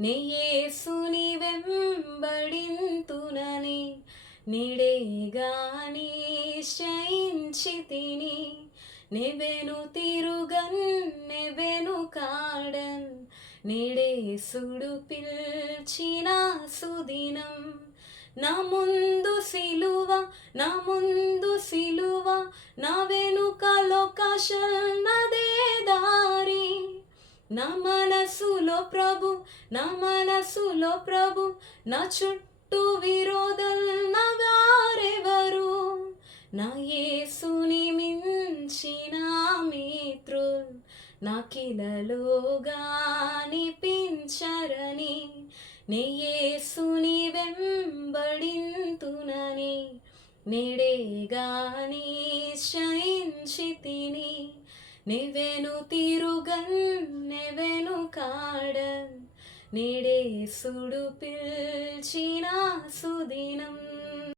నెయ్యేసుని వెంబడింతునని నిడేగాని శయించితిని నెవెను తిరుగన్ నెవెను cordon నిడేసుడు పిల్చిన సుదినం. నా ముందు సిలువ నా ముందు సిలువ నా వెనుక లొకాషన్ నా మనసులో ప్రభు నా మనసులో ప్రభు నా చుట్టూ విరోధల్ నా వారెవరు నా యేసుని మించిన మిత్రుల్ నాకిలలోగా నిపించరని నే యేసుని వెంబడింతునని నెడేగాని నిశ్చయించి తిని నెవెను తిరుగన్ నేడే సుడు పిల్చిన సుదినం.